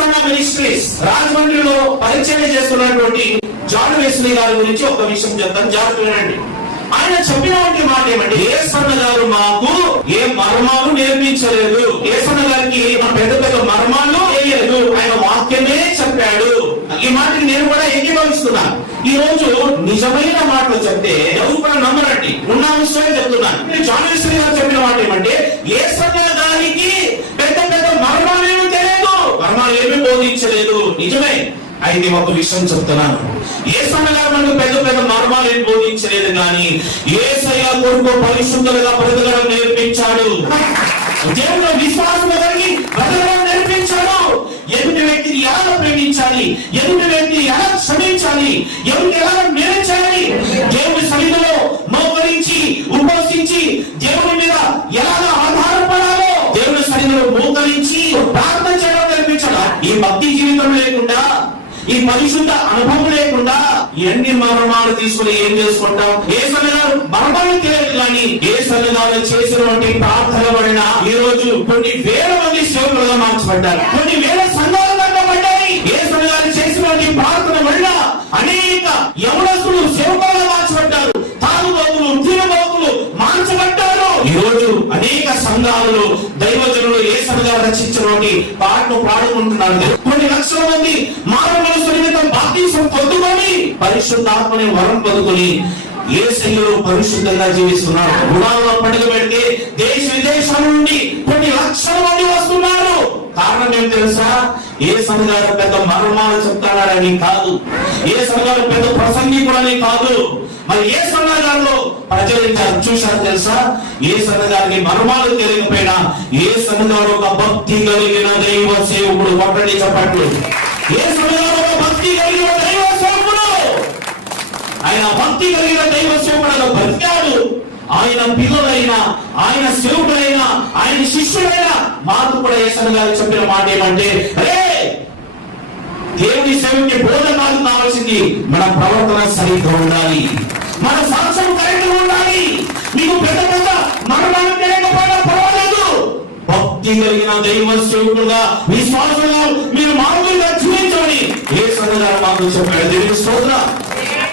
Hosanna ministries రాజమండ్రిలో పరిచయం చేస్తున్నటువంటి జాన్ వెస్లీ గారి గురించి ఒక విషయం చెప్తాను, జాగ్రత్త వినండి. ఆయన చెప్పినటువంటి మాట ఏమంటే, యేసన్న గారు మాకు ఏ మర్మాలు నేర్పించలేదు, యేసన్న గారికి పెద్ద పెద్ద మర్మాలు వేయలేదు, ఆయన వాక్యమే చెప్పాడు. ఈ మాటకి నేను కూడా ఏకీభవిస్తున్నాను. ఈ రోజు నిజమైన మాటలు చెప్తే ఎవరు కూడా నమ్మరండి, ఉన్న విషయం చెప్తున్నాను. జాన్ వెస్లీ గారు చెప్పిన మాట ఏమంటే, యేసన్న గారికి పెద్ద పెద్ద మర్మాలు ఏమీ తెలియదు, మర్మాలు ఏమీ బోధించలేదు. నిజమే. అయితే ఒక విషయం చెప్తున్నాను, యేసన్న గారు మనకు పెద్ద పెద్ద మర్మాలు ఏం బోధించలేదు, కానీ యేసయ్య కొడుకు పరిశుద్ధులుగా బ్రతకడం నేర్పించాడు, దేవుడు విశ్వాసం కలిగి బ్రతకడం నేర్పించాడు, ఎదుటి వ్యక్తిని ఎలా ప్రేమించాలి, ఎదుటి వ్యక్తిని ఎలా క్షమించాలి, ఎవరికి ఎలా మేలు చేయాలి, దేవుడి సన్నిధిలో మోకరించి ఉపవసించి దేవుడి మీద ఎలా ఆధారపడాలో దేవుడి సన్నిధిలో మోకరించి ప్రార్థన చేయడం నేర్పించాడు. ఈ భక్తి జీవితం లేకుండా, ఈ పరిశుద్ధ అనుభవం లేకుండా ఎన్ని మర్మాలు తీసుకుని ఏం చేసుకుంటాం? యేసన్న గారు మర్మాలు తెలియదు, కానీ యేసన్న గారు చేసినటువంటి ప్రార్థన వలన ఈ రోజు కొన్ని వేల మంది సేవకులుగా మార్చబడ్డారు, కొన్ని వేల సంఘాలు కట్టబడ్డాయి. యేసన్న గారు చేసినటువంటి ప్రార్థన వలన అనేక యవనస్తులు సేవకులుగా మార్చబడ్డారు, తాగుబోతులు తిరుగుబోతులు మార్చబడ్డారు. ఈ రోజు అనేక సంఘాలలో దైవజనులు యేసన్న గారు రచించినటువంటి పాటను పాడుకుంటున్నారు. కొన్ని లక్షల మంది మారు మనసు నిమిత్తం బాప్తిసం పొందుకొని పరిశుద్ధాత్మని వరం పొందుకొని యేసయ్యలో పరిశుద్ధంగా జీవిస్తున్నారు. గుడాల్లో పండుగ పెడితే దేశ విదేశాల నుండి కొన్ని లక్షల మంది వస్తున్నారు. కారణం ఏం తెలుసా? యేసన్న గారు పెద్ద మర్మాలు చెప్తాడని కాదు, యేసన్న గారు పెద్ద ప్రసంగికుడని కాదు. మరి యేసన్న గారిలో ప్రజలు చూశారు తెలుసా? యేసన్న గారికి మర్మాలు తెలియకపోయినా యేసన్న గారు ఒక భక్తి కలిగిన దైవ సేవకుడు. కొట్టండి చెప్పట్లు. యేసన్న గారు ఒక భక్తి కలిగిన దైవ సేవకుడు. ఆయన భక్తి కలిగిన దైవ సేవకుడు బ్రతికాడు. ఆయన పిల్లలైనా, ఆయన సేవకుడైనా, ఆయన శిష్యుడైనా మాకు కూడా యేసన్న గారు చెప్పిన మాట ఏమంటే, దేవుని సేవకి బోధ కాదు కావాల్సింది, మన ప్రవర్తన సరిగ్గా ఉండాలి, మన సాక్ష్యం కరెక్ట్గా ఉండాలి. మీకు పెద్ద పెద్ద మరణాలు తెలియకపోయినా పర్వాలేదు, భక్తి కలిగిన దైవ సేవకుడుగా విశ్వాసంగా మీరు మామూలుగా జీవించమని యేసన్న గారు మాకు చెప్పాడు. దేవుని స్తోత్రం.